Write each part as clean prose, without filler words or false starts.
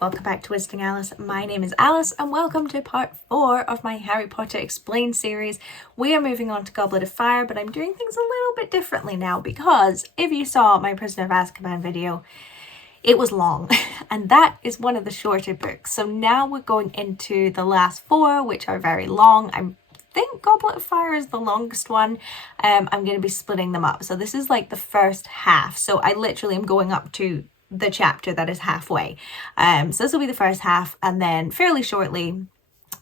welcome back to Wizarding Alice. My name is Alice and welcome to part 4 of my Harry Potter Explained series. We are moving on to Goblet of Fire, but I'm doing things a little bit differently now because if you saw my Prisoner of Azkaban video, it was long and that is one of the shorter books. So now we're going into the last 4, which are very long. I think Goblet of Fire is the longest one. I'm going to be splitting them up. So this is like the first half. So I literally am going up to the chapter that is halfway. So this will be the first half, and then fairly shortly,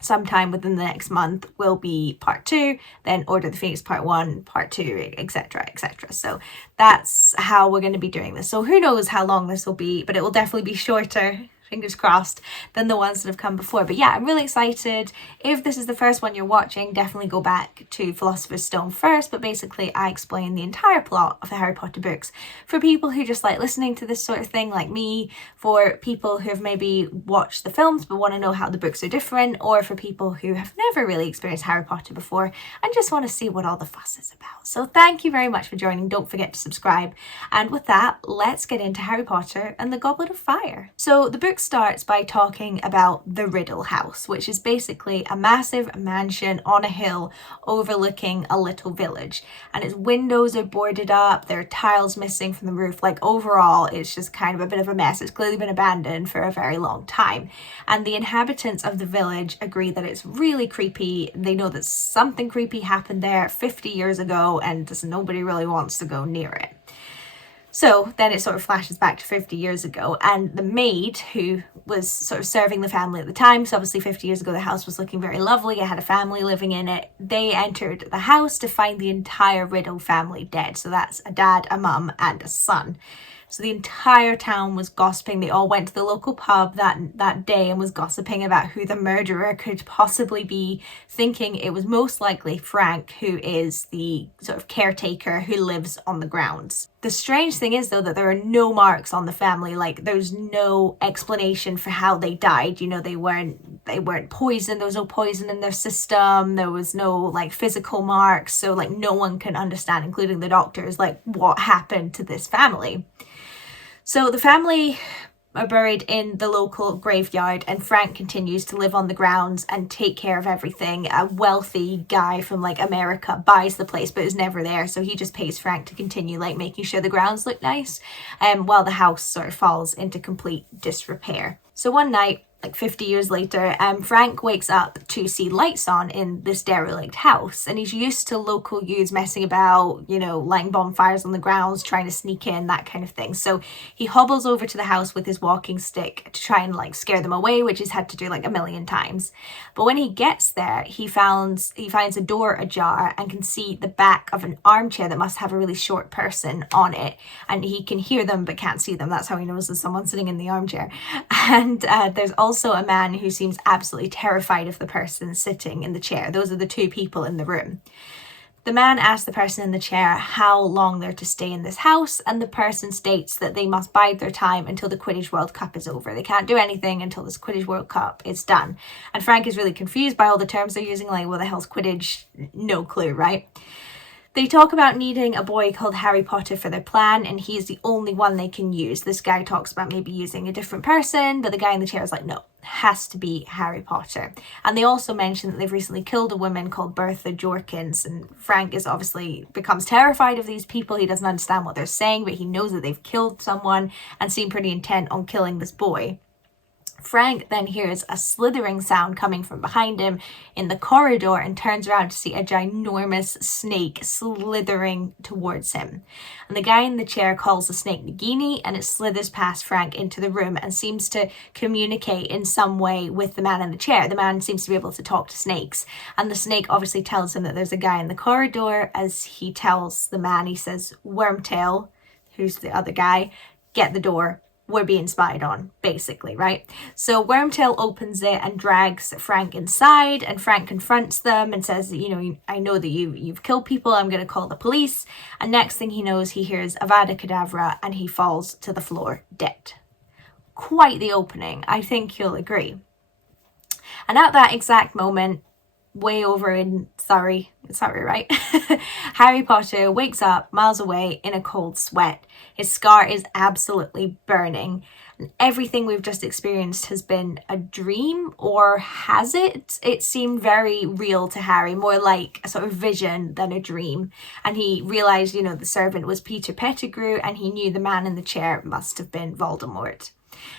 sometime within the next month, will be part 2, then Order of the Phoenix part 1, part 2, etc, etc. So that's how we're going to be doing this. So who knows how long this will be, but it will definitely be shorter, fingers crossed, than the ones that have come before. But yeah, I'm really excited. If this is the first one you're watching, definitely go back to Philosopher's Stone first. But basically I explain the entire plot of the Harry Potter books for people who just like listening to this sort of thing like me, for people who have maybe watched the films but want to know how the books are different, or for people who have never really experienced Harry Potter before and just want to see what all the fuss is about. So thank you very much for joining. Don't forget to subscribe. And with that, let's get into Harry Potter and the Goblet of Fire. So the book starts by talking about the Riddle House, which is basically a massive mansion on a hill overlooking a little village, and its windows are boarded up, there are tiles missing from the roof. Like overall it's just kind of a bit of a mess. It's clearly been abandoned for a very long time, and the inhabitants of the village agree that it's really creepy. They know that something creepy happened there 50 years ago and just nobody really wants to go near it. So then it sort of flashes back to 50 years ago, and the maid who was sort of serving the family at the time, so obviously 50 years ago the house was looking very lovely, it had a family living in it, they entered the house to find the entire Riddle family dead. So that's a dad, a mum and a son. So the entire town was gossiping. They all went to the local pub that day and was gossiping about who the murderer could possibly be, thinking it was most likely Frank, who is the sort of caretaker who lives on the grounds. The strange thing is though that there are no marks on the family. Like there's no explanation for how they died. You know, they weren't poisoned. There was no poison in their system. There was no like physical marks. So like no one can understand, including the doctors, like what happened to this family. So the family are buried in the local graveyard, and Frank continues to live on the grounds and take care of everything. A wealthy guy from like America buys the place but is never there, so he just pays Frank to continue like making sure the grounds look nice, while the house sort of falls into complete disrepair. So one night, like 50 years later, Frank wakes up to see lights on in this derelict house, and he's used to local youths messing about, you know, lighting bonfires on the grounds, trying to sneak in, that kind of thing. So he hobbles over to the house with his walking stick to try and like scare them away, which he's had to do like a million times. But when he gets there, he finds a door ajar and can see the back of an armchair that must have a really short person on it, and he can hear them but can't see them. That's how he knows there's someone sitting in the armchair. And there's also a man who seems absolutely terrified of the person sitting in the chair. Those are the two people in the room. The man asks the person in the chair how long they're to stay in this house, and the person states that they must bide their time until the Quidditch World Cup is over. They can't do anything until this Quidditch World Cup is done. And Frank is really confused by all the terms they're using, like what the hell's Quidditch? No clue, right? They talk about needing a boy called Harry Potter for their plan, and he's the only one they can use. This guy talks about maybe using a different person, but the guy in the chair is like, no, has to be Harry Potter. And they also mention that they've recently killed a woman called Bertha Jorkins, and Frank is obviously becomes terrified of these people. He doesn't understand what they're saying, but he knows that they've killed someone and seem pretty intent on killing this boy. Frank then hears a slithering sound coming from behind him in the corridor and turns around to see a ginormous snake slithering towards him. And the guy in the chair calls the snake Nagini, and it slithers past Frank into the room and seems to communicate in some way with the man in the chair. The man seems to be able to talk to snakes, and the snake obviously tells him that there's a guy in the corridor. As he tells the man, he says, Wormtail, who's the other guy, get the door. We're being spied on, basically, right? So Wormtail opens it and drags Frank inside, and Frank confronts them and says, you know, I know that you've killed people, I'm going to call the police. And next thing he knows, he hears Avada Kedavra and he falls to the floor dead. Quite the opening, I think you'll agree. And at that exact moment, way over in Surrey, right? Harry Potter wakes up miles away in a cold sweat. His scar is absolutely burning, And everything we've just experienced has been a dream, or has it? It seemed very real to Harry, more like a sort of vision than a dream. And he realised, the servant was Peter Pettigrew, and he knew the man in the chair must have been Voldemort.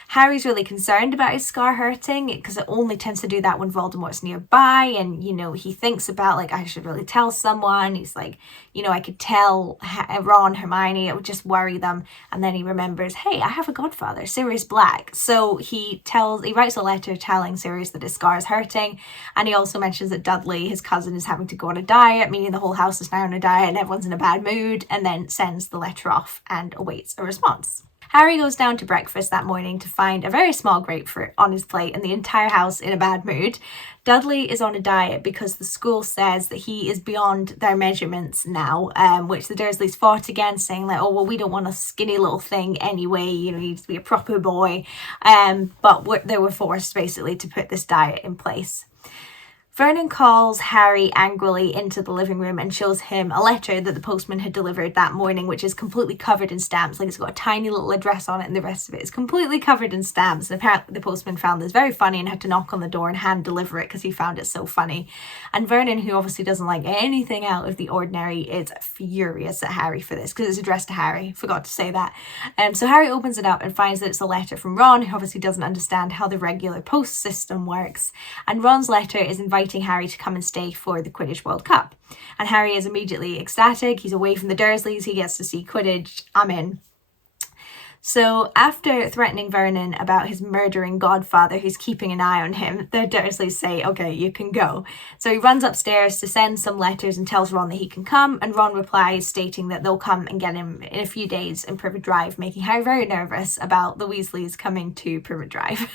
Harry's really concerned about his scar hurting because it only tends to do that when Voldemort's nearby, and he thinks about I should really tell someone. He's like, I could tell Ron, Hermione, it would just worry them. And then he remembers, hey, I have a godfather, Sirius Black. So he writes a letter telling Sirius that his scar is hurting, and he also mentions that Dudley, his cousin, is having to go on a diet, meaning the whole house is now on a diet and everyone's in a bad mood, and then sends the letter off and awaits a response. Harry goes down to breakfast that morning to find a very small grapefruit on his plate and the entire house in a bad mood. Dudley is on a diet because the school says that he is beyond their measurements now, which the Dursleys fought against, saying we don't want a skinny little thing anyway, he needs to be a proper boy. But they were forced basically to put this diet in place. Vernon calls Harry angrily into the living room and shows him a letter that the postman had delivered that morning, which is completely covered in stamps. It's got a tiny little address on it, and the rest of it is completely covered in stamps. And apparently the postman found this very funny and had to knock on the door and hand deliver it because he found it so funny. And Vernon, who obviously doesn't like anything out of the ordinary, is furious at Harry for this because it's addressed to Harry. Forgot to say that. So Harry opens it up and finds that it's a letter from Ron, who obviously doesn't understand how the regular post system works. And Ron's letter is inviting Harry to come and stay for the Quidditch World Cup. And Harry is immediately ecstatic. He's away from the Dursleys. He gets to see Quidditch. I'm in. So after threatening Vernon about his murdering godfather who's keeping an eye on him, the Dursleys say, okay, you can go. So he runs upstairs to send some letters and tells Ron that he can come, and Ron replies stating that they'll come and get him in a few days in Privet Drive, making Harry very nervous about the Weasleys coming to Privet Drive.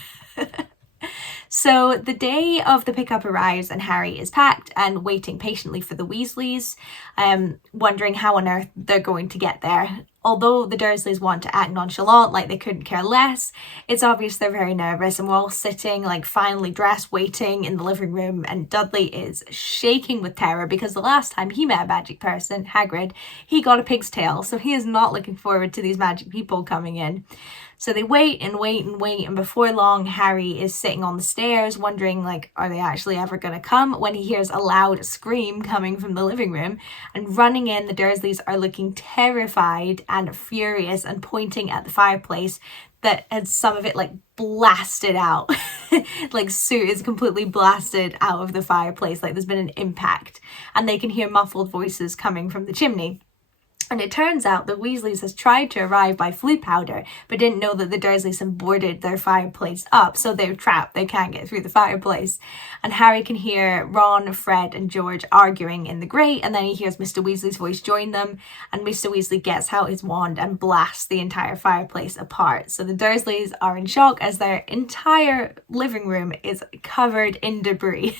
So the day of the pickup arrives and Harry is packed and waiting patiently for the Weasleys, wondering how on earth they're going to get there. Although the Dursleys want to act nonchalant, like they couldn't care less, it's obvious they're very nervous, and we're all sitting finely dressed waiting in the living room, and Dudley is shaking with terror because the last time he met a magic person, Hagrid, he got a pig's tail, so he is not looking forward to these magic people coming in. So they wait and wait and wait, and before long, Harry is sitting on the stairs wondering, are they actually ever going to come, when he hears a loud scream coming from the living room, and running in, the Dursleys are looking terrified and furious and pointing at the fireplace that had some of it blasted out. Soot is completely blasted out of the fireplace, there's been an impact, and they can hear muffled voices coming from the chimney. And it turns out the Weasleys has tried to arrive by flue powder, but didn't know that the Dursleys have boarded their fireplace up, so they're trapped. They can't get through the fireplace. And Harry can hear Ron, Fred, and George arguing in the grate, and then he hears Mr. Weasley's voice join them, and Mr. Weasley gets out his wand and blasts the entire fireplace apart. So the Dursleys are in shock as their entire living room is covered in debris.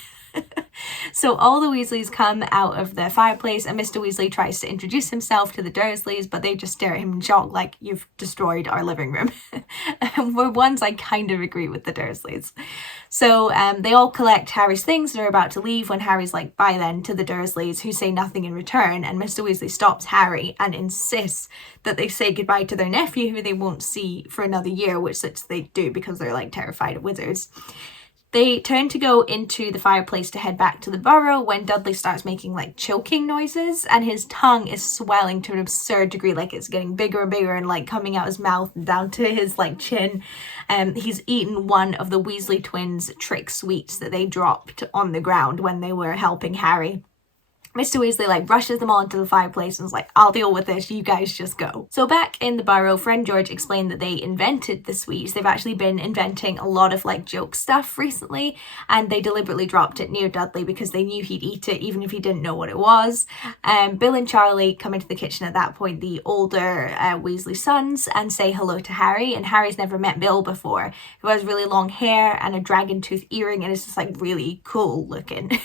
So all the Weasleys come out of the fireplace, and Mr. Weasley tries to introduce himself to the Dursleys, but they just stare at him in shock you've destroyed our living room. And for once, I kind of agree with the Dursleys. So they all collect Harry's things and are about to leave when Harry's bye then to the Dursleys, who say nothing in return, and Mr. Weasley stops Harry and insists that they say goodbye to their nephew, who they won't see for another year, which they do because they're terrified of wizards. They turn to go into the fireplace to head back to the burrow when Dudley starts making choking noises, and his tongue is swelling to an absurd degree, it's getting bigger and bigger and coming out his mouth and down to his chin. He's eaten one of the Weasley twins' trick sweets that they dropped on the ground when they were helping Harry. Mr. Weasley rushes them all into the fireplace and is I'll deal with this, you guys just go. So back in the burrow, friend George explained that they invented the sweets. They've actually been inventing a lot of joke stuff recently, and they deliberately dropped it near Dudley because they knew he'd eat it even if he didn't know what it was. Bill and Charlie come into the kitchen at that point, the older Weasley sons, and say hello to Harry, and Harry's never met Bill before, who has really long hair and a dragon tooth earring and is just really cool looking.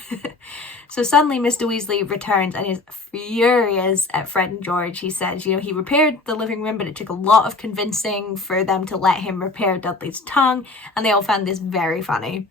So suddenly Mr. Weasley returns and is furious at Fred and George. He says, he repaired the living room, but it took a lot of convincing for them to let him repair Dudley's tongue, and they all found this very funny.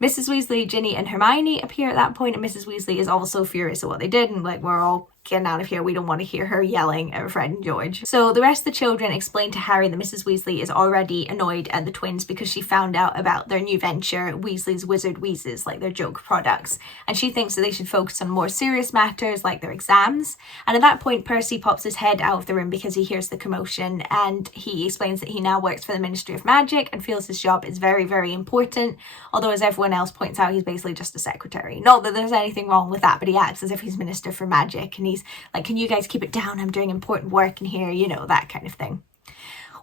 Mrs. Weasley, Ginny, and Hermione appear at that point, and Mrs. Weasley is also furious at what they did, and we're all get out of here. We don't want to hear her yelling at Fred and George. So the rest of the children explain to Harry that Mrs. Weasley is already annoyed at the twins because she found out about their new venture, Weasley's Wizard Wheezes, like their joke products. And she thinks that they should focus on more serious matters like their exams. And at that point, Percy pops his head out of the room because he hears the commotion, and he explains that he now works for the Ministry of Magic and feels his job is very, very important. Although, as everyone else points out, he's basically just a secretary. Not that there's anything wrong with that, but he acts as if he's Minister for Magic, and he's like, can you guys keep it down? I'm doing important work in here, you know, that kind of thing.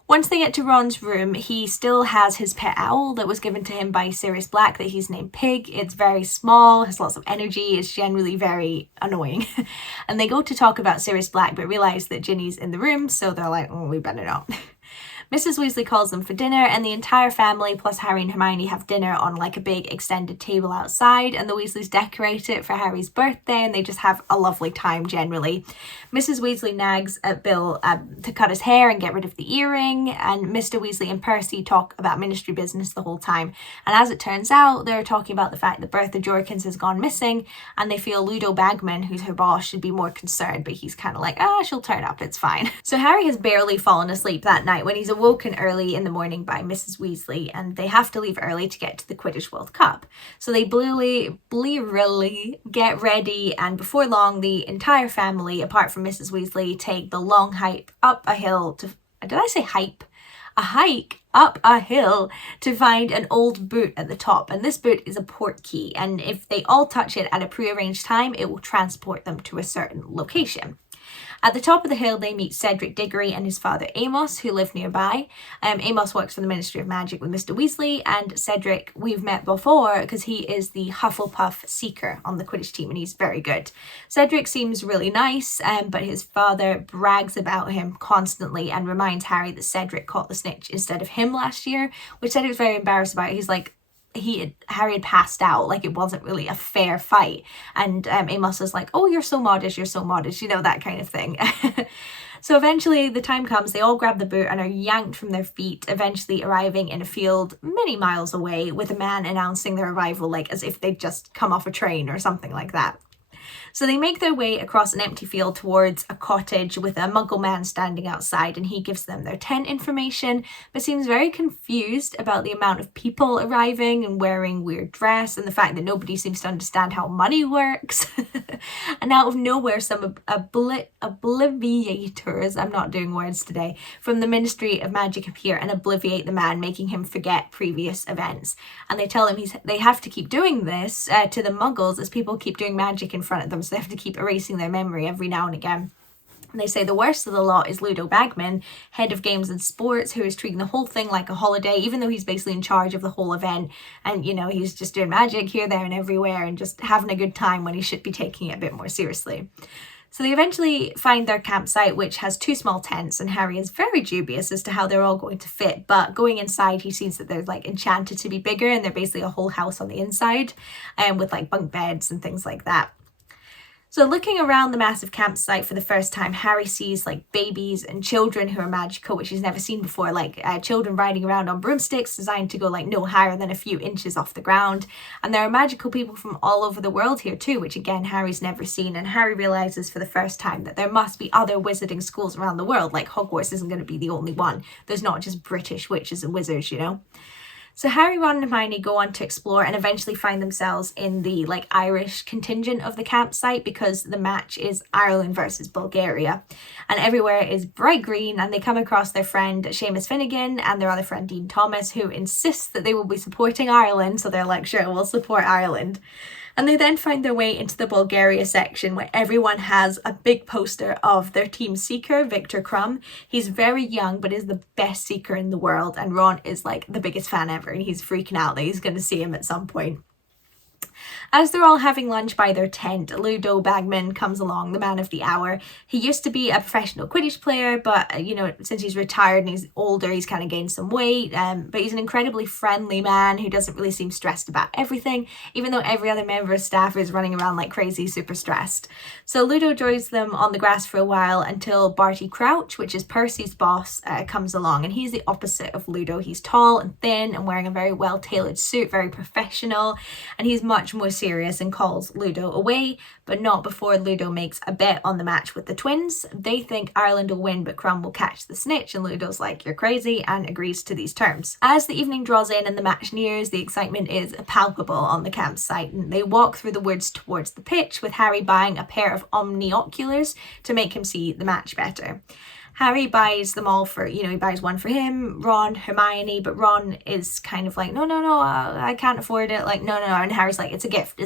Once they get to Ron's room, he still has his pet owl that was given to him by Sirius Black that he's named Pig. It's very small, has lots of energy, it's generally very annoying. And they go to talk about Sirius Black but realise that Ginny's in the room, so they're like, oh, we better not. Mrs. Weasley calls them for dinner, and the entire family plus Harry and Hermione have dinner on like a big extended table outside, and the Weasleys decorate it for Harry's birthday, and they just have a lovely time generally. Mrs. Weasley nags at Bill to cut his hair and get rid of the earring, and Mr. Weasley and Percy talk about ministry business the whole time. And as it turns out, they're talking about the fact that Bertha Jorkins has gone missing, and they feel Ludo Bagman, who's her boss, should be more concerned, but he's kind of like, she'll turn up, it's fine. So Harry has barely fallen asleep that night when he's awoken early in the morning by Mrs. Weasley, and they have to leave early to get to the Quidditch World Cup. So they blearily get ready, and before long the entire family, apart from Mrs. Weasley, take the long hike up a hill to... Did I say hype? A hike up a hill to find an old boot at the top, and this boot is a port key, and if they all touch it at a prearranged time, it will transport them to a certain location. At the top of the hill, they meet Cedric Diggory and his father Amos, who live nearby. Amos works for the Ministry of Magic with Mr. Weasley, and Cedric we've met before because he is the Hufflepuff Seeker on the Quidditch team, and he's very good. Cedric seems really nice, but his father brags about him constantly and reminds Harry that Cedric caught the snitch instead of him last year, which Cedric's very embarrassed about. He's like, Harry had passed out, like it wasn't really a fair fight, and Amos is like, oh, you're so modest, you know, that kind of thing. So eventually the time comes, they all grab the boot and are yanked from their feet, eventually arriving in a field many miles away with a man announcing their arrival like as if they'd just come off a train or something like that. So they make their way across an empty field towards a cottage with a muggle man standing outside, and he gives them their tent information, but seems very confused about the amount of people arriving and wearing weird dress, and the fact that nobody seems to understand how money works. And out of nowhere, some obliviators, I'm not doing words today, from the Ministry of Magic appear and obliviate the man, making him forget previous events. And they tell him they have to keep doing this to the muggles as people keep doing magic in front of them, so they have to keep erasing their memory every now and again. And they say the worst of the lot is Ludo Bagman, head of games and sports, who is treating the whole thing like a holiday, even though he's basically in charge of the whole event. And, you know, he's just doing magic here, there, and everywhere and just having a good time when he should be taking it a bit more seriously. So they eventually find their campsite, which has 2 small tents, and Harry is very dubious as to how they're all going to fit. But going inside, he sees that they're like enchanted to be bigger, and they're basically a whole house on the inside, with like bunk beds and things like that. So looking around the massive campsite for the first time, Harry sees like babies and children who are magical, which he's never seen before, like children riding around on broomsticks designed to go like no higher than a few inches off the ground. And there are magical people from all over the world here too, which again, Harry's never seen. And Harry realizes for the first time that there must be other wizarding schools around the world. Like Hogwarts isn't going to be the only one. There's not just British witches and wizards, you know. So Harry, Ron and Hermione go on to explore and eventually find themselves in the like Irish contingent of the campsite because the match is Ireland versus Bulgaria. And everywhere is bright green, and they come across their friend Seamus Finnegan and their other friend Dean Thomas, who insists that they will be supporting Ireland. So they're like, sure, we'll support Ireland. And they then find their way into the Bulgaria section where everyone has a big poster of their team seeker, Victor Crumb. He's very young, but is the best seeker in the world. And Ron is like the biggest fan ever, and he's freaking out that he's going to see him at some point. As they're all having lunch by their tent, Ludo Bagman comes along, the man of the hour. He used to be a professional Quidditch player, but, you know, since he's retired and he's older, he's kind of gained some weight. But he's an incredibly friendly man who doesn't really seem stressed about everything, even though every other member of staff is running around like crazy, super stressed. So Ludo joins them on the grass for a while until Barty Crouch, which is Percy's boss, comes along. And he's the opposite of Ludo. He's tall and thin and wearing a very well-tailored suit, very professional. And he's much much more serious and calls Ludo away, but not before Ludo makes a bet on the match with the twins. They think Ireland will win, but Crumb will catch the snitch, and Ludo's like, "You're crazy," and agrees to these terms. As the evening draws in and the match nears, the excitement is palpable on the campsite, and they walk through the woods towards the pitch, with Harry buying a pair of omnioculars to make him see the match better. Harry buys them all for, he buys one for him, Ron, Hermione, but Ron is kind of like, no, I can't afford it, like, no, and Harry's like, it's a gift.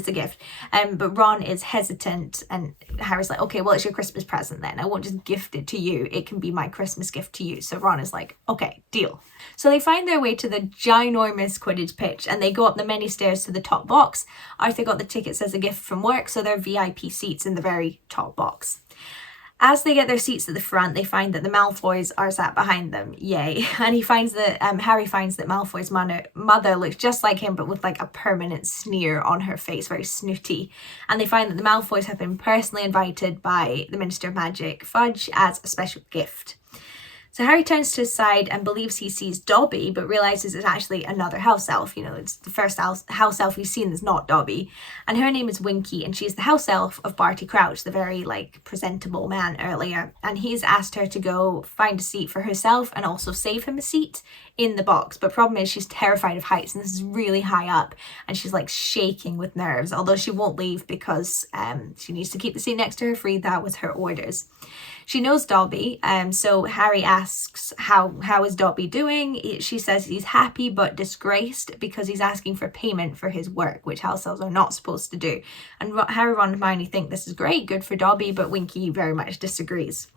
But Ron is hesitant, and Harry's like, okay, well, it's your Christmas present then, I won't just gift it to you, it can be my Christmas gift to you. So Ron is like, okay, deal. So they find their way to the ginormous Quidditch pitch, and they go up the many stairs to the top box. Arthur got the tickets as a gift from work, so they're VIP seats in the very top box. As they get their seats at the front, they find that the Malfoys are sat behind them. Yay. And Harry finds that Malfoy's mother looks just like him, but with like a permanent sneer on her face, very snooty. And they find that the Malfoys have been personally invited by the Minister of Magic, Fudge, as a special gift. So Harry turns to his side and believes he sees Dobby, but realises it's actually another house elf. It's the first house elf he's seen that's not Dobby. And her name is Winky, and she's the house elf of Barty Crouch, the very, presentable man earlier. And he's asked her to go find a seat for herself and also save him a seat in the box. But problem is she's terrified of heights, and this is really high up, and she's, shaking with nerves, although she won't leave because she needs to keep the seat next to her free. That was her orders. She knows Dobby, so Harry asks, how is Dobby doing? She says he's happy but disgraced because he's asking for payment for his work, which house elves are not supposed to do. And Harry, Ron, and Hermione think this is great, good for Dobby, but Winky very much disagrees.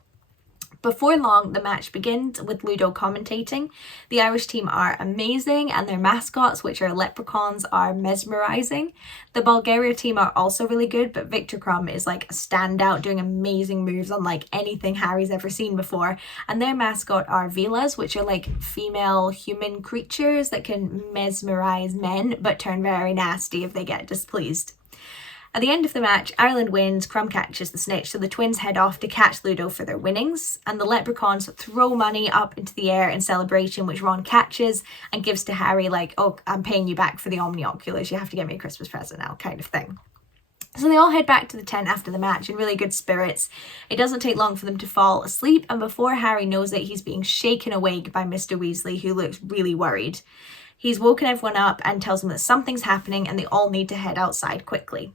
Before long, the match begins with Ludo commentating. The Irish team are amazing, and their mascots, which are leprechauns, are mesmerising. The Bulgaria team are also really good, but Victor Crumb is a standout, doing amazing moves unlike anything Harry's ever seen before. And their mascot are Velas, which are female human creatures that can mesmerise men, but turn very nasty if they get displeased. At the end of the match, Ireland wins, Crumb catches the snitch, so the twins head off to catch Ludo for their winnings, and the leprechauns throw money up into the air in celebration, which Ron catches and gives to Harry, oh, I'm paying you back for the omnioculars, you have to get me a Christmas present now, kind of thing. So they all head back to the tent after the match in really good spirits. It doesn't take long for them to fall asleep, and before Harry knows it, he's being shaken awake by Mr. Weasley, who looks really worried. He's woken everyone up and tells them that something's happening and they all need to head outside quickly.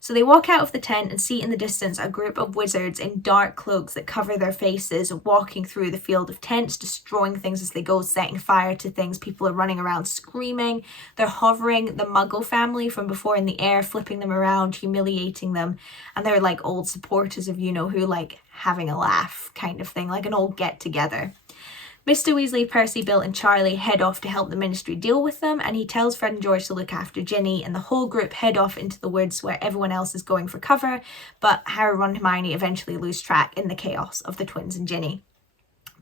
So they walk out of the tent and see in the distance a group of wizards in dark cloaks that cover their faces, walking through the field of tents, destroying things as they go, setting fire to things. People are running around screaming. They're hovering the Muggle family from before in the air, flipping them around, humiliating them. And they're old supporters of you-know-who, having a laugh kind of thing, like an old get-together. Mr. Weasley, Percy, Bill and Charlie head off to help the Ministry deal with them, and he tells Fred and George to look after Ginny, and the whole group head off into the woods where everyone else is going for cover, but Harry, Ron and Hermione eventually lose track in the chaos of the twins and Ginny.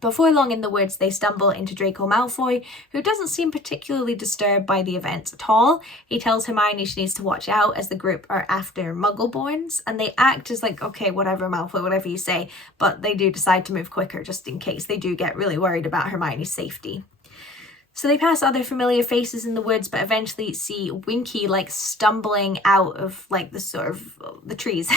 Before long in the woods, they stumble into Draco Malfoy, who doesn't seem particularly disturbed by the events at all. He tells Hermione she needs to watch out as the group are after Muggleborns, and they act as okay, whatever Malfoy, whatever you say, but they do decide to move quicker just in case. They do get really worried about Hermione's safety. So they pass other familiar faces in the woods, but eventually see Winky stumbling out of the trees,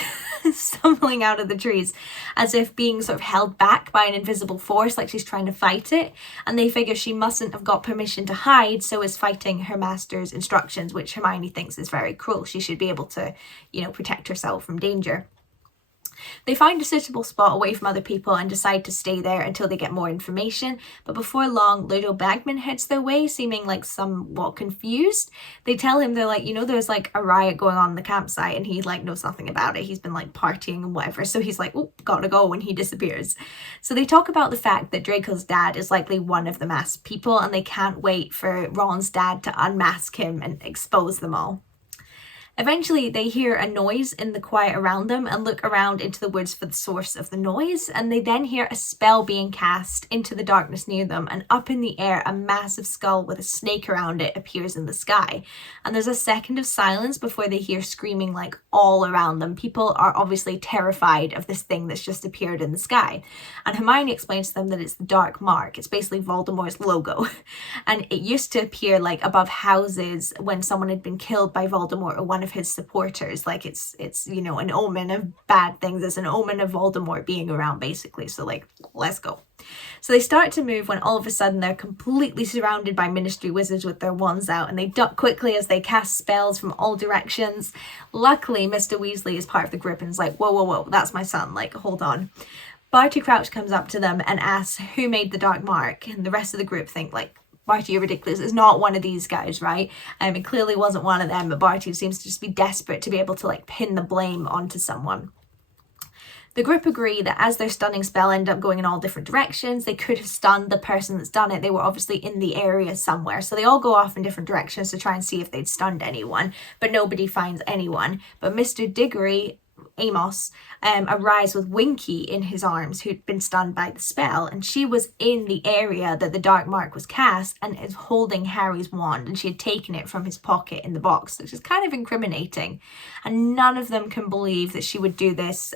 stumbling out of the trees as if being held back by an invisible force, like she's trying to fight it. And they figure she mustn't have got permission to hide, so is fighting her master's instructions, which Hermione thinks is very cruel. She should be able to, protect herself from danger. They find a suitable spot away from other people and decide to stay there until they get more information, but before long, Ludo Bagman heads their way, seeming somewhat confused. They tell him, they're there's a riot going on in the campsite, and he knows nothing about it. He's been partying and whatever, so he's oh, gotta go, when he disappears. So they talk about the fact that Draco's dad is likely one of the masked people, and they can't wait for Ron's dad to unmask him and expose them all. Eventually, they hear a noise in the quiet around them and look around into the woods for the source of the noise, and they then hear a spell being cast into the darkness near them, and up in the air, a massive skull with a snake around it appears in the sky. And there's a second of silence before they hear screaming all around them. People are obviously terrified of this thing that's just appeared in the sky. And Hermione explains to them that it's the Dark Mark. It's basically Voldemort's logo. And it used to appear above houses when someone had been killed by Voldemort or one one of his supporters. Like it's you know, an omen of bad things. It's an omen of Voldemort being around, basically. So like, let's go. So they start to move when all of a sudden they're completely surrounded by Ministry wizards with their wands out, and they duck quickly as they cast spells from all directions. Luckily, Mr. Weasley is part of the group and is like, whoa, whoa, whoa, that's my son, like, hold on. Barty Crouch comes up to them and asks who made the dark mark, and the rest of the group think, like, Barty, you're ridiculous. It's not one of these guys, right? It clearly wasn't one of them, but Barty seems to just be desperate to be able to, like, pin the blame onto someone. The group agree that as their stunning spell ended up going in all different directions, they could have stunned the person that's done it. They were obviously in the area somewhere. So they all go off in different directions to try and see if they'd stunned anyone, but nobody finds anyone. But Mr. Diggory, Amos, arrives with Winky in his arms, who'd been stunned by the spell, and she was in the area that the dark mark was cast and is holding Harry's wand, and she had taken it from his pocket in the box, which is kind of incriminating. And none of them can believe that she would do this.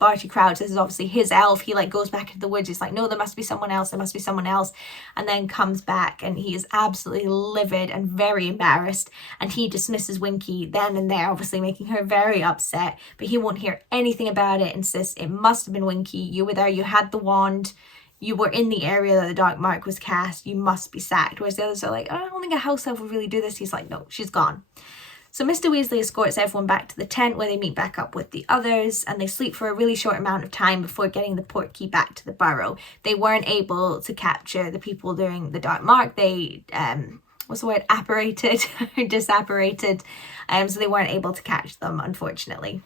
Barty Crouch, this is obviously his elf, he like goes back into the woods, he's like, no, there must be someone else, and then comes back and he is absolutely livid and very embarrassed, and he dismisses Winky then and there, obviously making her very upset, but he won't hear anything about it, insists it must have been Winky, you were there, you had the wand, you were in the area that the dark mark was cast, you must be sacked. Whereas the others are like, oh, I don't think a house elf would really do this. He's like, no, she's gone. So Mr. Weasley escorts everyone back to the tent where they meet back up with the others, and they sleep for a really short amount of time before getting the portkey back to the burrow. They weren't able to capture the people doing the dark mark. They, what's the word, apparated, or disapparated, so they weren't able to catch them, unfortunately.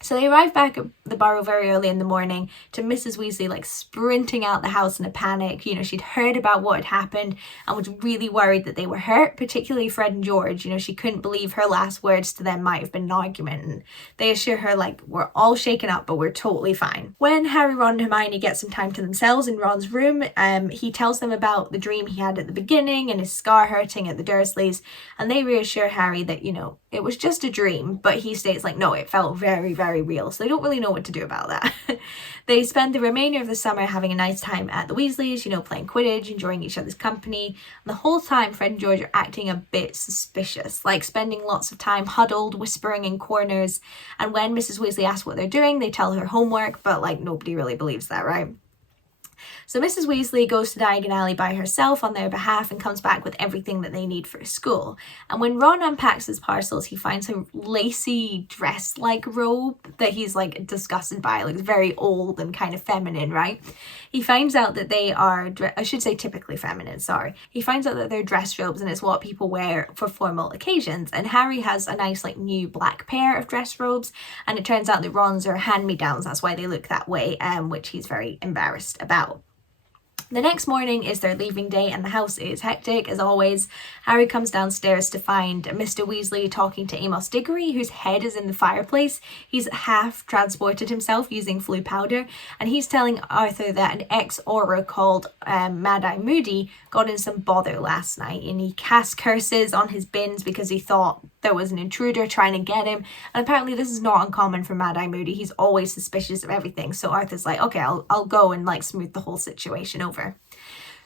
So they arrived back at the burrow very early in the morning to Mrs. Weasley like sprinting out the house in a panic. You know, she'd heard about what had happened and was really worried that they were hurt, particularly Fred and George. You know, she couldn't believe her last words to them might have been an argument. And they assure her, like, we're all shaken up, but we're totally fine. When Harry, Ron and Hermione get some time to themselves in Ron's room, he tells them about the dream he had at the beginning and his scar hurting at the Dursleys. And they reassure Harry that, you know, it was just a dream, but he states like, no, it felt very, very real. So they don't really know what to do about that. They spend the remainder of the summer having a nice time at the Weasleys, you know, playing Quidditch, enjoying each other's company. And the whole time, Fred and George are acting a bit suspicious, like spending lots of time huddled, whispering in corners. And when Mrs. Weasley asks what they're doing, they tell her homework, but like nobody really believes that, right? So Mrs. Weasley goes to Diagon Alley by herself on their behalf and comes back with everything that they need for school. And when Ron unpacks his parcels, he finds a lacy dress-like robe that he's like disgusted by. It looks very old and kind of feminine, right? He finds out that they are, I should say typically feminine, sorry. He finds out that they're dress robes and it's what people wear for formal occasions. And Harry has a nice like new black pair of dress robes, and it turns out that Ron's are hand-me-downs. That's why they look that way, which he's very embarrassed about. The next morning is their leaving day and the house is hectic as always. Harry comes downstairs to find Mr. Weasley talking to Amos Diggory, whose head is in the fireplace. He's half transported himself using Floo powder, and he's telling Arthur that an ex-Auror called Mad-Eye Moody got in some bother last night, and he cast curses on his bins because he thought there was an intruder trying to get him. And apparently this is not uncommon for Mad-Eye Moody. He's always suspicious of everything. So Arthur's like, okay, I'll go and like smooth the whole situation over.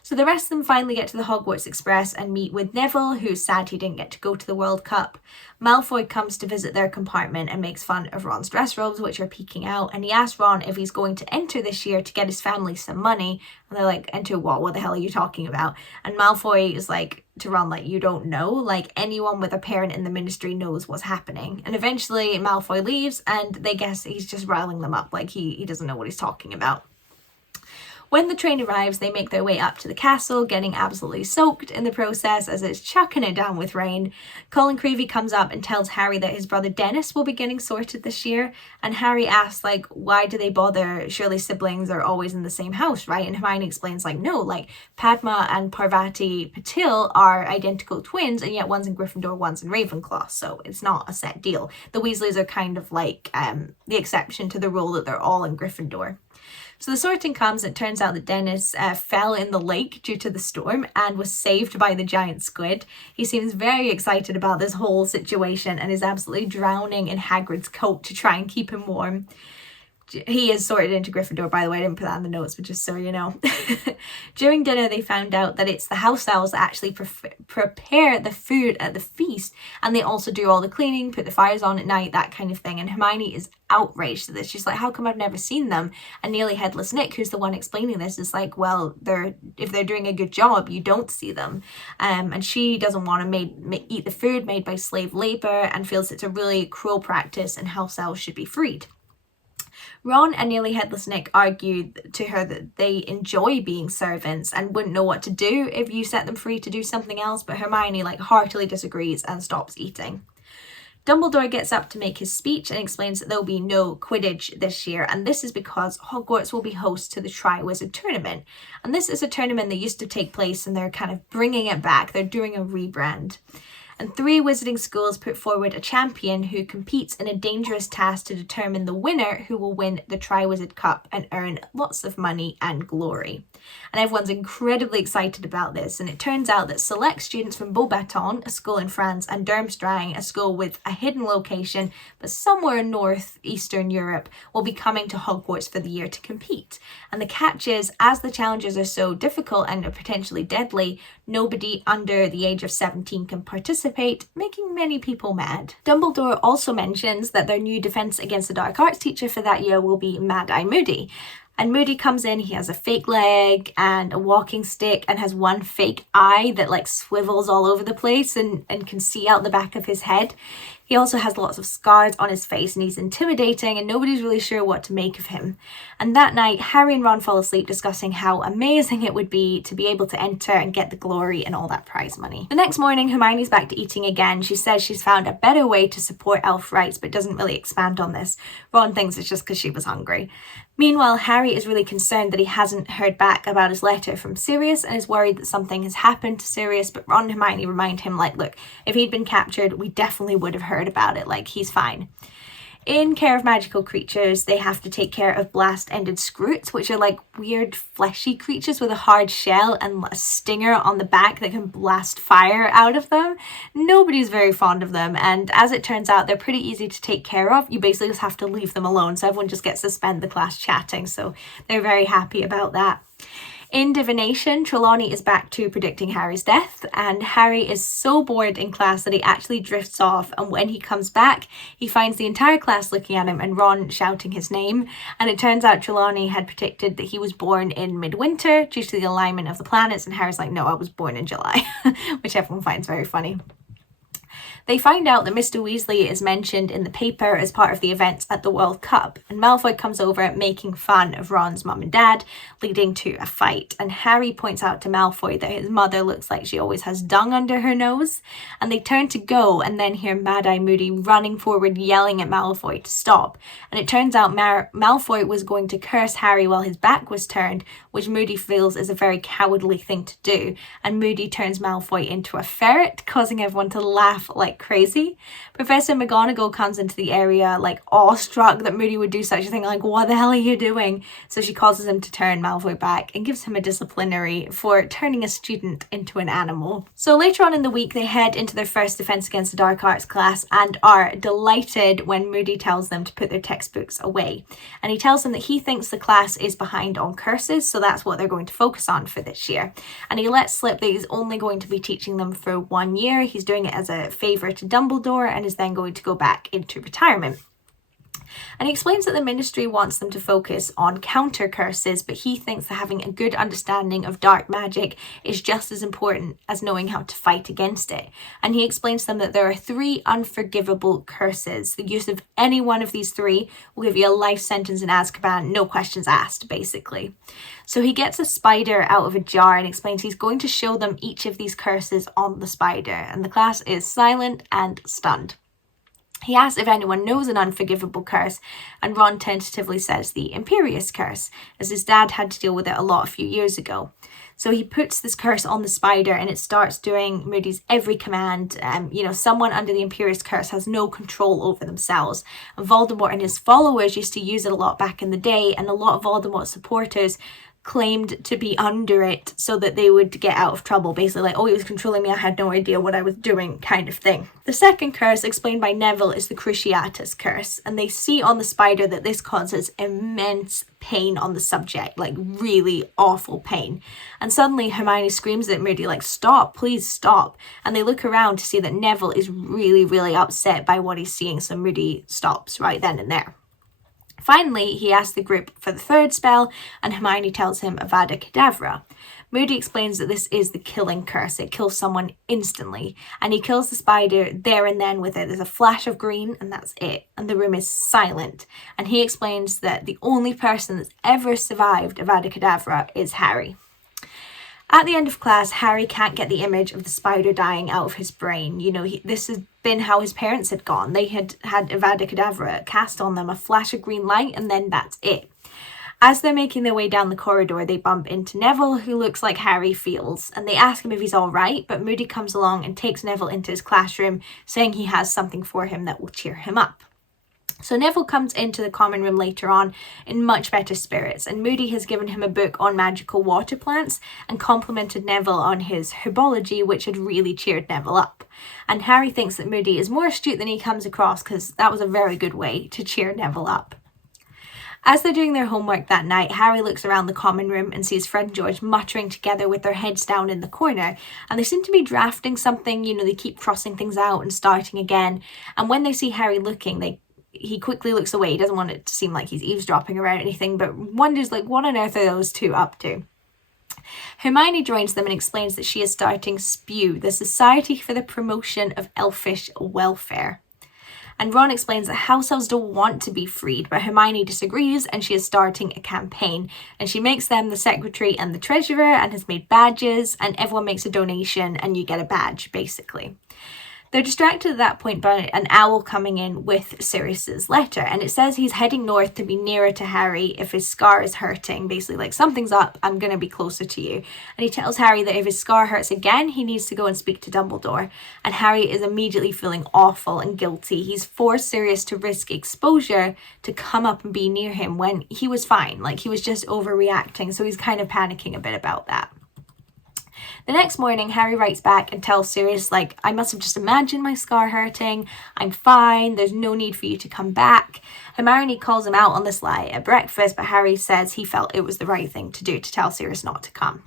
So the rest of them finally get to the Hogwarts Express and meet with Neville, who's sad he didn't get to go to the World Cup. Malfoy comes to visit their compartment and makes fun of Ron's dress robes, which are peeking out, and he asks Ron if he's going to enter this year to get his family some money. And they're like, enter what? What the hell are you talking about? And Malfoy is like to Ron, like, you don't know? Like, anyone with a parent in the ministry knows what's happening. And eventually Malfoy leaves, and they guess he's just riling them up, like he doesn't know what he's talking about. When the train arrives, they make their way up to the castle, getting absolutely soaked in the process as it's chucking it down with rain. Colin Creevey comes up and tells Harry that his brother Dennis will be getting sorted this year. And Harry asks, like, why do they bother? Surely siblings are always in the same house, right? And Hermione explains, like, no, like, Padma and Parvati Patil are identical twins, and yet one's in Gryffindor, one's in Ravenclaw, so it's not a set deal. The Weasleys are kind of like the exception to the rule that they're all in Gryffindor. So the sorting comes, and it turns out that Dennis fell in the lake due to the storm and was saved by the giant squid. He seems very excited about this whole situation and is absolutely drowning in Hagrid's coat to try and keep him warm. He is sorted into Gryffindor, by the way. I didn't put that in the notes, but just so you know. During dinner, they found out that it's the house elves that actually prepare the food at the feast, and they also do all the cleaning, put the fires on at night, that kind of thing. And Hermione is outraged at this. She's like, how come I've never seen them? And nearly headless Nick, who's the one explaining this, is like, well, if they're doing a good job, you don't see them. And she doesn't want to eat the food made by slave labor and feels it's a really cruel practice and house elves should be freed. Ron and nearly headless Nick argue to her that they enjoy being servants and wouldn't know what to do if you set them free to do something else, but Hermione heartily disagrees and stops eating. Dumbledore gets up to make his speech and explains that there'll be no Quidditch this year, and this is because Hogwarts will be host to the Triwizard Tournament. And this is a tournament that used to take place and they're kind of bringing it back. They're doing a rebrand. And 3 wizarding schools put forward a champion who competes in a dangerous task to determine the winner who will win the Triwizard Cup and earn lots of money and glory. And everyone's incredibly excited about this, and it turns out that select students from Beauxbatons, a school in France, and Durmstrang, a school with a hidden location but somewhere in northeastern Europe, will be coming to Hogwarts for the year to compete. And the catch is, as the challenges are so difficult and are potentially deadly, nobody under the age of 17 can participate, making many people mad. Dumbledore also mentions that their new Defense Against the Dark Arts teacher for that year will be Mad-Eye Moody. And Moody comes in, he has a fake leg and a walking stick and has one fake eye that swivels all over the place and can see out the back of his head. He also has lots of scars on his face and he's intimidating and nobody's really sure what to make of him. And that night, Harry and Ron fall asleep discussing how amazing it would be to be able to enter and get the glory and all that prize money. The next morning, Hermione's back to eating again. She says she's found a better way to support elf rights, but doesn't really expand on this. Ron thinks it's just because she was hungry. Meanwhile, Harry is really concerned that he hasn't heard back about his letter from Sirius and is worried that something has happened to Sirius, but Ron and Hermione remind him, look, if he'd been captured, we definitely would have heard about it, he's fine. In Care of Magical Creatures, they have to take care of blast-ended scroots, which are weird fleshy creatures with a hard shell and a stinger on the back that can blast fire out of them. Nobody's very fond of them, and as it turns out, they're pretty easy to take care of. You basically just have to leave them alone, so everyone just gets to spend the class chatting, so they're very happy about that. In Divination, Trelawney is back to predicting Harry's death, and Harry is so bored in class that he actually drifts off, and when he comes back, he finds the entire class looking at him and Ron shouting his name, and it turns out Trelawney had predicted that he was born in midwinter due to the alignment of the planets, and Harry's like, no, I was born in July, which everyone finds very funny. They find out that Mr. Weasley is mentioned in the paper as part of the events at the World Cup, and Malfoy comes over making fun of Ron's mum and dad, leading to a fight. And Harry points out to Malfoy that his mother looks like she always has dung under her nose, and they turn to go and then hear Mad-Eye Moody running forward yelling at Malfoy to stop. And it turns out Malfoy was going to curse Harry while his back was turned, which Moody feels is a very cowardly thing to do, and Moody turns Malfoy into a ferret, causing everyone to laugh like crazy. Professor McGonagall comes into the area awestruck that Moody would do such a thing, what the hell are you doing? So she causes him to turn Malfoy back and gives him a disciplinary for turning a student into an animal. So later on in the week they head into their first Defense Against the Dark Arts class and are delighted when Moody tells them to put their textbooks away. And he tells them that he thinks the class is behind on curses, so that's what they're going to focus on for this year. And he lets slip that he's only going to be teaching them for 1 year. He's doing it as a favour to Dumbledore and is then going to go back into retirement. And he explains that the Ministry wants them to focus on counter curses, but he thinks that having a good understanding of dark magic is just as important as knowing how to fight against it. And he explains to them that there are 3 unforgivable curses. The use of any one of these 3 will give you a life sentence in Azkaban, no questions asked, basically. So he gets a spider out of a jar and explains he's going to show them each of these curses on the spider, and the class is silent and stunned. He asks if anyone knows an unforgivable curse, and Ron tentatively says the Imperious Curse, as his dad had to deal with it a few years ago. So he puts this curse on the spider and it starts doing Moody's every command. Someone under the Imperious Curse has no control over themselves. And Voldemort and his followers used to use it a lot back in the day, and a lot of Voldemort's supporters claimed to be under it so that they would get out of trouble. Basically like, oh, he was controlling me, I had no idea what I was doing kind of thing. The second curse explained by Neville is the Cruciatus curse, and they see on the spider that this causes immense pain on the subject, like really awful pain. And suddenly Hermione screams at Moody like, stop, please stop. And they look around to see that Neville is really, really upset by what he's seeing, so Moody stops right then and there. Finally, he asks the group for the third spell, and Hermione tells him Avada Kedavra. Moody explains that this is the killing curse. It kills someone instantly, and he kills the spider there and then with it. There's a flash of green, and that's it. And the room is silent. And he explains that the only person that's ever survived Avada Kedavra is Harry. At the end of class, Harry can't get the image of the spider dying out of his brain. You know, this has been how his parents had gone. They had had Avada Kedavra cast on them, a flash of green light, and then that's it. As they're making their way down the corridor, they bump into Neville, who looks like Harry feels, and they ask him if he's all right, but Moody comes along and takes Neville into his classroom, saying he has something for him that will cheer him up. So Neville comes into the common room later on in much better spirits, and Moody has given him a book on magical water plants and complimented Neville on his herbology, which had really cheered Neville up. And Harry thinks that Moody is more astute than he comes across, because that was a very good way to cheer Neville up. As they're doing their homework that night, Harry looks around the common room and sees Fred and George muttering together with their heads down in the corner, and they seem to be drafting something. You know, they keep crossing things out and starting again, and when they see Harry looking, he quickly looks away. He doesn't want it to seem like he's eavesdropping around anything, but wonders like, what on earth are those two up to? Hermione joins them and explains that she is starting SPEW, the Society for the Promotion of Elfish Welfare. And Ron explains that house elves don't want to be freed, but Hermione disagrees, and she is starting a campaign. And she makes them the secretary and the treasurer, and has made badges, and everyone makes a donation and you get a badge, basically. They're distracted at that point by an owl coming in with Sirius's letter, and it says he's heading north to be nearer to Harry if his scar is hurting. Basically like, something's up, I'm going to be closer to you. And he tells Harry that if his scar hurts again, he needs to go and speak to Dumbledore. And Harry is immediately feeling awful and guilty. He's forced Sirius to risk exposure to come up and be near him when he was fine. Like, he was just overreacting, so he's kind of panicking a bit about that. The next morning, Harry writes back and tells Sirius, like, I must have just imagined my scar hurting. I'm fine. There's no need for you to come back. Hermione calls him out on this lie at breakfast, but Harry says he felt it was the right thing to do to tell Sirius not to come.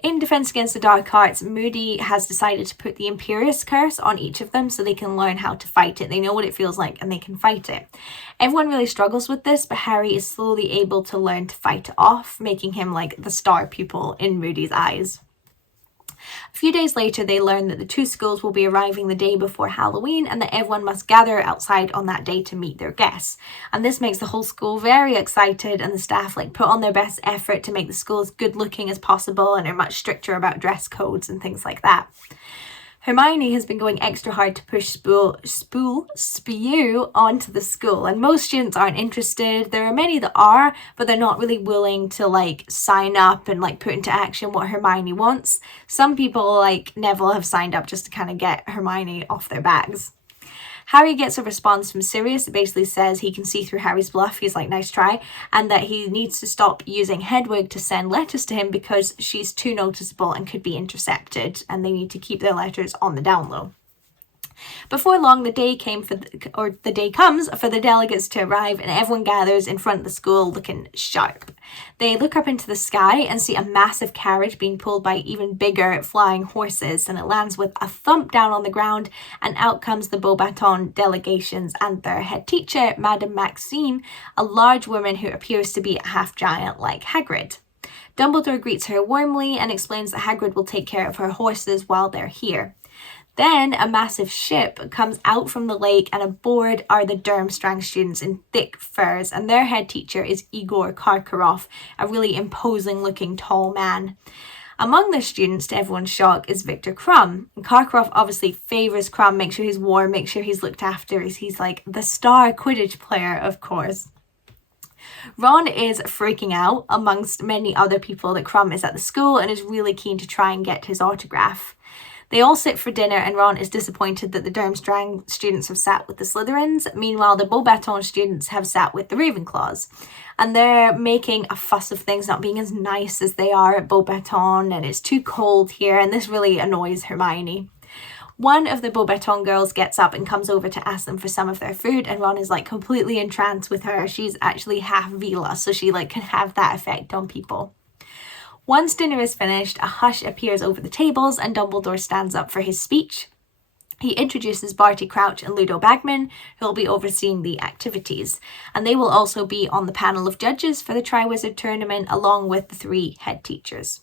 In Defense Against the Dark Arts, Moody has decided to put the Imperious Curse on each of them so they can learn how to fight it. They know what it feels like and they can fight it. Everyone really struggles with this, but Harry is slowly able to learn to fight it off, making him like the star pupil in Moody's eyes. A few days later, they learn that the two schools will be arriving the day before Halloween and that everyone must gather outside on that day to meet their guests. And this makes the whole school very excited, and the staff like put on their best effort to make the school as good looking as possible and are much stricter about dress codes and things like that. Hermione has been going extra hard to push SPEW onto the school, and most students aren't interested. There are many that are, but they're not really willing to like sign up and like put into action what Hermione wants. Some people like Neville have signed up just to kind of get Hermione off their backs. Harry gets a response from Sirius that basically says he can see through Harry's bluff. He's like, nice try. And that he needs to stop using Hedwig to send letters to him because she's too noticeable and could be intercepted. And they need to keep their letters on the down low. Before long, the day comes for the delegates to arrive, and everyone gathers in front of the school looking sharp. They look up into the sky and see a massive carriage being pulled by even bigger flying horses, and it lands with a thump down on the ground, and out comes the Beauxbatons delegations and their head teacher, Madame Maxime, a large woman who appears to be a half-giant like Hagrid. Dumbledore greets her warmly and explains that Hagrid will take care of her horses while they're here. Then a massive ship comes out from the lake, and aboard are the Durmstrang students in thick furs, and their head teacher is Igor Karkaroff, a really imposing looking tall man. Among the students, to everyone's shock, is Victor Crumb. And Karkaroff obviously favours Crumb, makes sure he's warm, makes sure he's looked after, as he's like the star Quidditch player, of course. Ron is freaking out amongst many other people that Crumb is at the school and is really keen to try and get his autograph. They all sit for dinner and Ron is disappointed that the Durmstrang students have sat with the Slytherins. Meanwhile, the Beauxbatons students have sat with the Ravenclaws. And they're making a fuss of things not being as nice as they are at Beauxbaton, and it's too cold here, and this really annoys Hermione. One of the Beauxbaton girls gets up and comes over to ask them for some of their food, and Ron is like completely entranced with her. She's actually half Vila, so she like can have that effect on people. Once dinner is finished, a hush appears over the tables and Dumbledore stands up for his speech. He introduces Barty Crouch and Ludo Bagman, who will be overseeing the activities, and they will also be on the panel of judges for the Triwizard Tournament along with the 3 head teachers.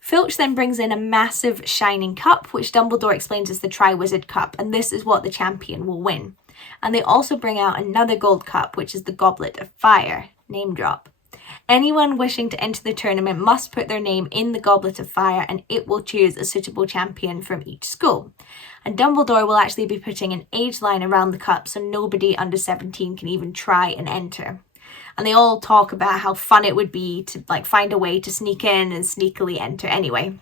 Filch then brings in a massive shining cup, which Dumbledore explains is the Triwizard Cup, and this is what the champion will win. And they also bring out another gold cup, which is the Goblet of Fire. Name drop. Anyone wishing to enter the tournament must put their name in the Goblet of Fire, and it will choose a suitable champion from each school. And Dumbledore will actually be putting an age line around the cup so nobody under 17 can even try and enter. And they all talk about how fun it would be to like find a way to sneak in and sneakily enter anyway.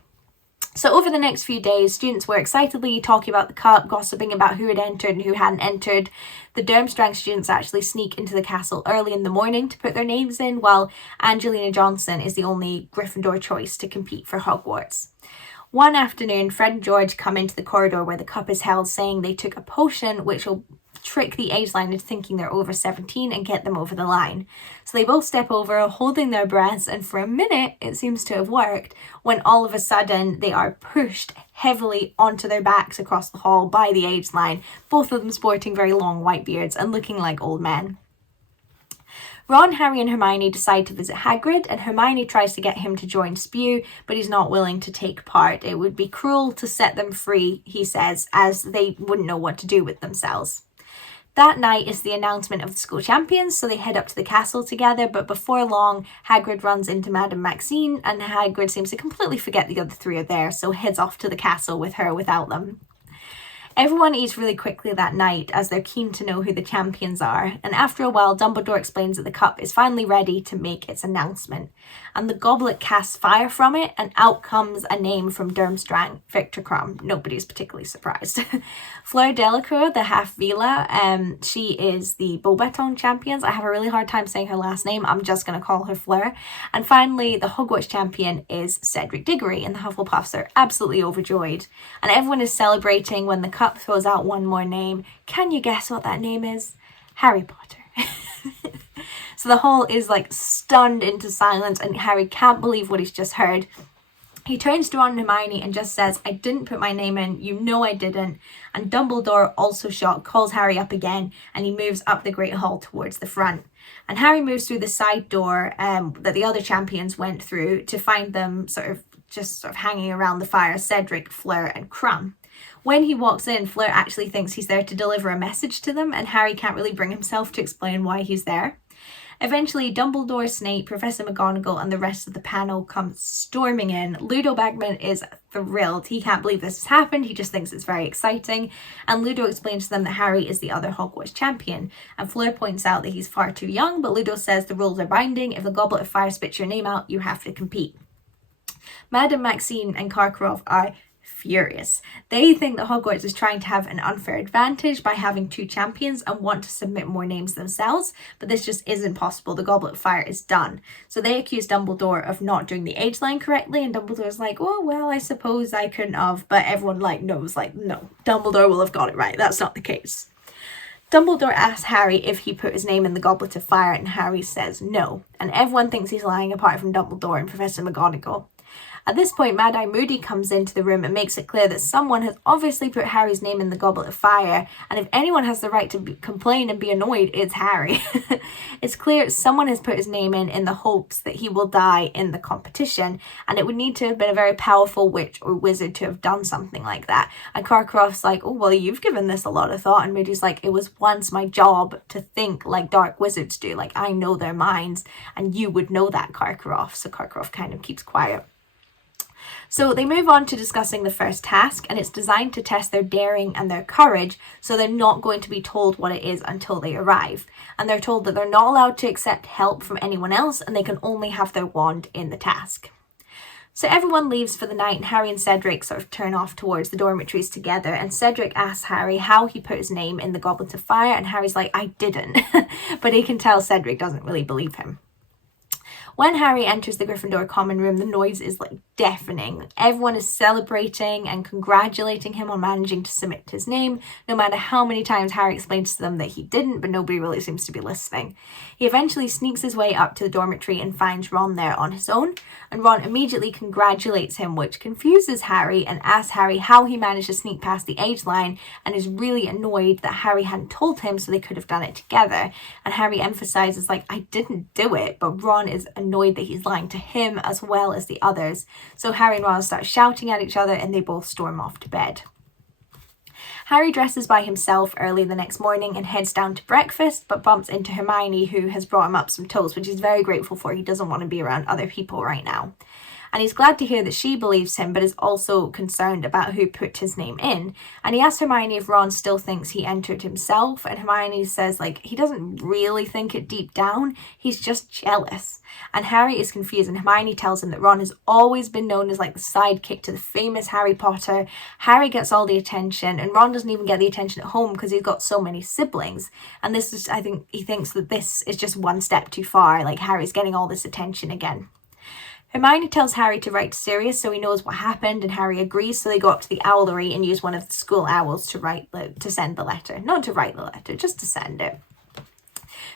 So over the next few days, students were excitedly talking about the cup, gossiping about who had entered and who hadn't entered. The Durmstrang students actually sneak into the castle early in the morning to put their names in, while Angelina Johnson is the only Gryffindor choice to compete for Hogwarts. One afternoon, Fred and George come into the corridor where the cup is held, saying they took a potion which will trick the age line into thinking they're over 17 and get them over the line. So they both step over, holding their breaths, and for a minute it seems to have worked, when all of a sudden they are pushed heavily onto their backs across the hall by the age line, both of them sporting very long white beards and looking like old men. Ron, Harry and Hermione decide to visit Hagrid, and Hermione tries to get him to join Spew, but he's not willing to take part. It would be cruel to set them free, he says, as they wouldn't know what to do with themselves. That night is the announcement of the school champions, so they head up to the castle together, but before long, Hagrid runs into Madame Maxine, and Hagrid seems to completely forget the other 3 are there, so heads off to the castle with her without them. Everyone eats really quickly that night as they're keen to know who the champions are, and after a while Dumbledore explains that the cup is finally ready to make its announcement, and the goblet casts fire from it, and out comes a name from Durmstrang, Victor Crumb. Nobody's particularly surprised. Fleur Delacour, the half Vila, she is the Beauxbaton champions. I have a really hard time saying her last name. I'm just going to call her Fleur. And finally, the Hogwarts champion is Cedric Diggory, and the Hufflepuffs are absolutely overjoyed. And everyone is celebrating when the cup throws out one more name. Can you guess what that name is? Harry Potter. So the hall is like stunned into silence, and Harry can't believe what he's just heard. He turns to Ron and Hermione and just says, "I didn't put my name in, you know I didn't." And Dumbledore, also shocked, calls Harry up again, and he moves up the Great Hall towards the front. And Harry moves through the side door that the other champions went through to find them sort of hanging around the fire, Cedric, Fleur and Crumb. When he walks in, Fleur actually thinks he's there to deliver a message to them, and Harry can't really bring himself to explain why he's there. Eventually, Dumbledore, Snape, Professor McGonagall and the rest of the panel come storming in. Ludo Bagman is thrilled. He can't believe this has happened. He just thinks it's very exciting. And Ludo explains to them that Harry is the other Hogwarts champion. And Fleur points out that he's far too young, but Ludo says the rules are binding. If the Goblet of Fire spits your name out, you have to compete. Madame Maxine and Karkaroff are furious. They think that Hogwarts is trying to have an unfair advantage by having 2 champions and want to submit more names themselves, but this just isn't possible. The Goblet of Fire is done. So they accuse Dumbledore of not doing the age line correctly, and Dumbledore's like, "Oh, well, I suppose I couldn't have," but everyone knows, no, Dumbledore will have got it right. That's not the case. Dumbledore asks Harry if he put his name in the Goblet of Fire, and Harry says no, and everyone thinks he's lying apart from Dumbledore and Professor McGonagall. At this point, Mad-Eye Moody comes into the room and makes it clear that someone has obviously put Harry's name in the Goblet of Fire, and if anyone has the right to complain and be annoyed, it's Harry. It's clear someone has put his name in the hopes that he will die in the competition, and it would need to have been a very powerful witch or wizard to have done something like that. And Karkaroff's like, "Oh, well, you've given this a lot of thought," and Moody's like, "It was once my job to think like dark wizards do, like I know their minds, and you would know that, Karkaroff." So Karkaroff kind of keeps quiet. So they move on to discussing the first task, and it's designed to test their daring and their courage, so they're not going to be told what it is until they arrive. And they're told that they're not allowed to accept help from anyone else, and they can only have their wand in the task. So everyone leaves for the night, and Harry and Cedric sort of turn off towards the dormitories together, and Cedric asks Harry how he put his name in the Goblet of Fire, and Harry's like, I didn't. But he can tell Cedric doesn't really believe him. When Harry enters the Gryffindor common room, the noise is like deafening. Everyone is celebrating and congratulating him on managing to submit his name, no matter how many times Harry explains to them that he didn't, but nobody really seems to be listening. He eventually sneaks his way up to the dormitory and finds Ron there on his own, and Ron immediately congratulates him, which confuses Harry, and asks Harry how he managed to sneak past the age line, and is really annoyed that Harry hadn't told him so they could have done it together. And Harry emphasizes, like, I didn't do it, but Ron is annoyed that he's lying to him as well as the others. So Harry and Ron start shouting at each other, and they both storm off to bed. Harry dresses by himself early the next morning and heads down to breakfast, but bumps into Hermione, who has brought him up some toast, which he's very grateful for. He doesn't want to be around other people right now. And he's glad to hear that she believes him, but is also concerned about who put his name in. And he asks Hermione if Ron still thinks he entered himself, and Hermione says, like, he doesn't really think it deep down, he's just jealous. And Harry is confused, and Hermione tells him that Ron has always been known as like the sidekick to the famous Harry Potter. Harry gets all the attention, and Ron doesn't even get the attention at home because he's got so many siblings. And this is, I think he thinks that this is just one step too far, like Harry's getting all this attention again. Hermione tells Harry to write to Sirius so he knows what happened, and Harry agrees, so they go up to the owlery and use one of the school owls to send the letter. Not to write the letter, just to send it.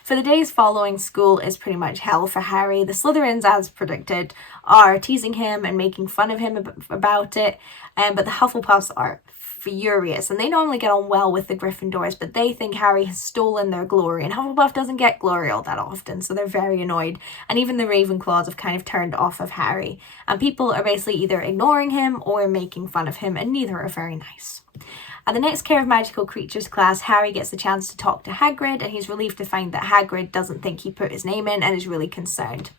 For the days following, school is pretty much hell for Harry. The Slytherins, as predicted, are teasing him and making fun of him about it, but the Hufflepuffs are furious, and they normally get on well with the Gryffindors, but they think Harry has stolen their glory, and Hufflepuff doesn't get glory all that often, so they're very annoyed. And even the Ravenclaws have kind of turned off of Harry, and people are basically either ignoring him or making fun of him, and neither are very nice. At the next Care of Magical Creatures class, Harry gets the chance to talk to Hagrid, and he's relieved to find that Hagrid doesn't think he put his name in and is really concerned.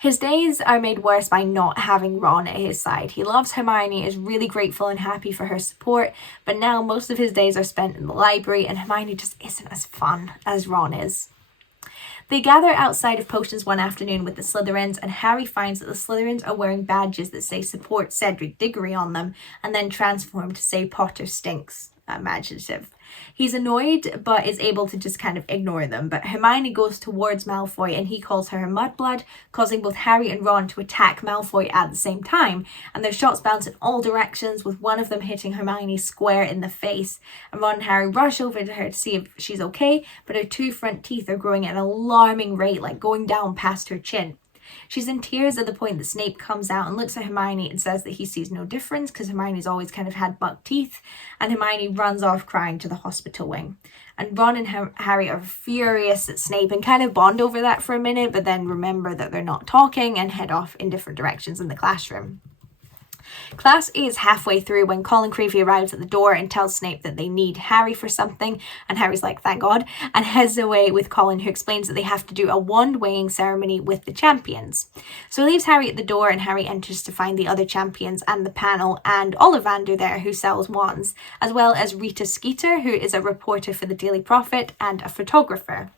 His days are made worse by not having Ron at his side. He loves Hermione, is really grateful and happy for her support, but now most of his days are spent in the library, and Hermione just isn't as fun as Ron is. They gather outside of Potions one afternoon with the Slytherins, and Harry finds that the Slytherins are wearing badges that say support Cedric Diggory on them, and then transform to say Potter stinks, imaginative. He's annoyed, but is able to just kind of ignore them. But Hermione goes towards Malfoy, and he calls her a mudblood, causing both Harry and Ron to attack Malfoy at the same time. And their shots bounce in all directions, with one of them hitting Hermione square in the face. And Ron and Harry rush over to her to see if she's okay, but her two front teeth are growing at an alarming rate, like going down past her chin. She's in tears at the point that Snape comes out and looks at Hermione and says that he sees no difference because Hermione's always kind of had buck teeth, and Hermione runs off crying to the hospital wing. And Ron and Harry are furious at Snape and kind of bond over that for a minute, but then remember that they're not talking and head off in different directions in the classroom. Class is halfway through when Colin Creevey arrives at the door and tells Snape that they need Harry for something, and Harry's like, thank God, and heads away with Colin, who explains that they have to do a wand weighing ceremony with the champions. So he leaves Harry at the door, and Harry enters to find the other champions and the panel, and Ollivander there, who sells wands, as well as Rita Skeeter, who is a reporter for the Daily Prophet and a photographer.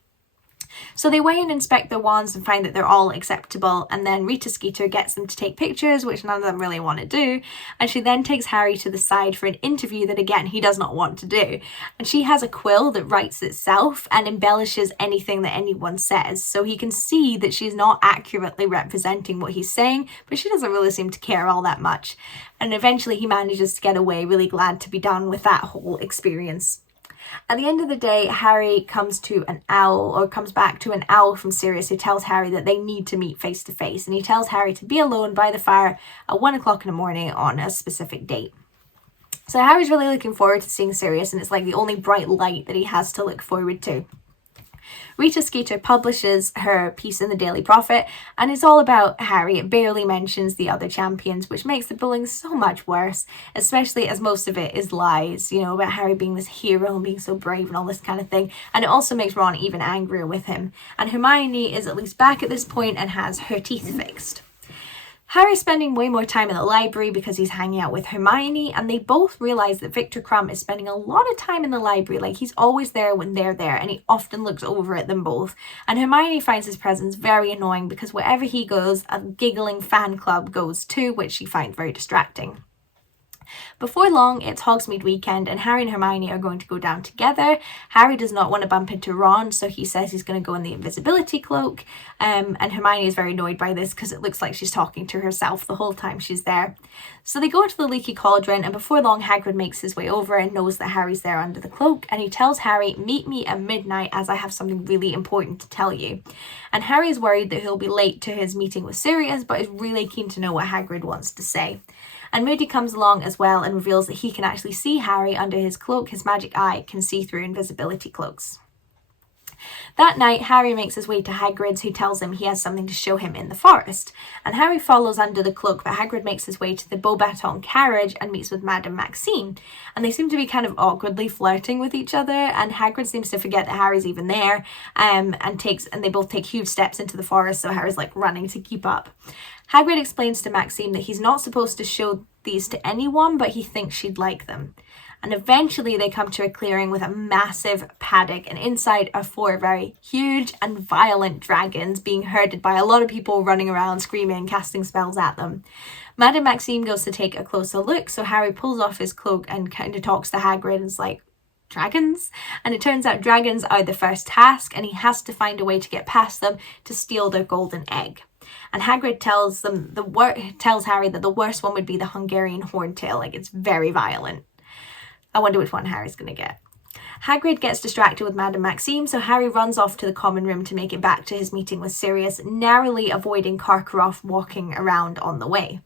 So they weigh and inspect their wands and find that they're all acceptable, and then Rita Skeeter gets them to take pictures, which none of them really want to do, and she then takes Harry to the side for an interview that, again, he does not want to do. And she has a quill that writes itself and embellishes anything that anyone says, so he can see that she's not accurately representing what he's saying, but she doesn't really seem to care all that much. And eventually he manages to get away, really glad to be done with that whole experience. At the end of the day, Harry comes back to an owl from Sirius, who tells Harry that they need to meet face to face, and he tells Harry to be alone by the fire at 1 o'clock in the morning on a specific date. So Harry's really looking forward to seeing Sirius, and it's like the only bright light that he has to look forward to. Rita Skeeter publishes her piece in the Daily Prophet, and it's all about Harry. It barely mentions the other champions, which makes the bullying so much worse, especially as most of it is lies, about Harry being this hero and being so brave and all this kind of thing. And it also makes Ron even angrier with him. And Hermione is at least back at this point and has her teeth fixed. Harry's spending way more time in the library because he's hanging out with Hermione, and they both realise that Victor Crumb is spending a lot of time in the library. Like, he's always there when they're there, and he often looks over at them both. And Hermione finds his presence very annoying because wherever he goes, a giggling fan club goes too, which she finds very distracting. Before long, it's Hogsmeade weekend and Harry and Hermione are going to go down together. Harry does not want to bump into Ron, so he says he's going to go in the invisibility cloak. And Hermione is very annoyed by this because it looks like she's talking to herself the whole time she's there. So they go into the leaky cauldron, and before long, Hagrid makes his way over and knows that Harry's there under the cloak, and he tells Harry, "Meet me at midnight as I have something really important to tell you." And Harry is worried that he'll be late to his meeting with Sirius, but is really keen to know what Hagrid wants to say. And Moody comes along as well and reveals that he can actually see Harry under his cloak. His magic eye can see through invisibility cloaks. That night, Harry makes his way to Hagrid's, who tells him he has something to show him in the forest. And Harry follows under the cloak, but Hagrid makes his way to the Beauxbatons carriage and meets with Madame Maxime. And they seem to be kind of awkwardly flirting with each other, and Hagrid seems to forget that Harry's even there, and they both take huge steps into the forest, so Harry's like running to keep up. Hagrid explains to Maxime that he's not supposed to show these to anyone, but he thinks she'd like them. And eventually they come to a clearing with a massive paddock, and inside are 4 very huge and violent dragons being herded by a lot of people running around, screaming, casting spells at them. Madame Maxime goes to take a closer look, so Harry pulls off his cloak and kind of talks to Hagrid and is like, "Dragons?" And it turns out dragons are the first task, and he has to find a way to get past them to steal their golden egg. And Hagrid tells Harry that the worst one would be the Hungarian horntail. Like, it's very violent. I wonder which one Harry's going to get. Hagrid gets distracted with Madame Maxime, so Harry runs off to the common room to make it back to his meeting with Sirius, narrowly avoiding Karkaroff walking around on the way.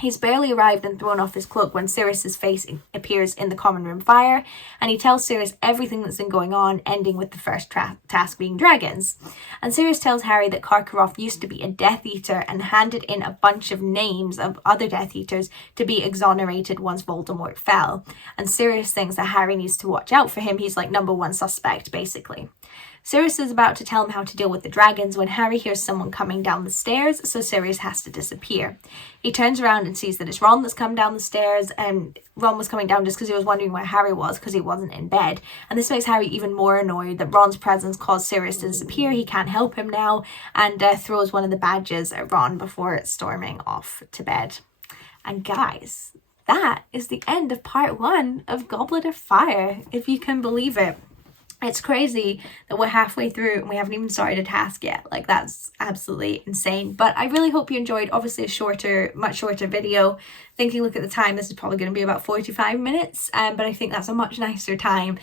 He's barely arrived and thrown off his cloak when Sirius's face appears in the common room fire, and he tells Sirius everything that's been going on, ending with the first task being dragons. And Sirius tells Harry that Karkaroff used to be a Death Eater and handed in a bunch of names of other Death Eaters to be exonerated once Voldemort fell. And Sirius thinks that Harry needs to watch out for him. He's like #1 suspect, basically. Sirius is about to tell him how to deal with the dragons when Harry hears someone coming down the stairs, so Sirius has to disappear. He turns around and sees that it's Ron that's come down the stairs, and Ron was coming down just because he was wondering where Harry was because he wasn't in bed. And this makes Harry even more annoyed that Ron's presence caused Sirius to disappear. He can't help him now, and throws one of the badges at Ron before storming off to bed. And guys, that is the end of part 1 of Goblet of Fire, if you can believe it. It's crazy that we're halfway through and we haven't even started a task yet. Like, that's absolutely insane. But I really hope you enjoyed. Obviously a much shorter video. Thinking, look at the time, this is probably going to be about 45 minutes. But I think that's a much nicer time.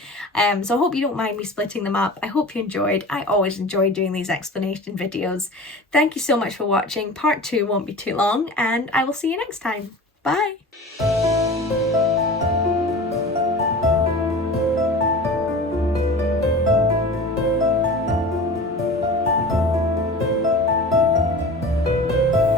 So I hope you don't mind me splitting them up. I hope you enjoyed. I always enjoy doing these explanation videos. Thank you so much for watching. Part 2 won't be too long, and I will see you next time. Bye.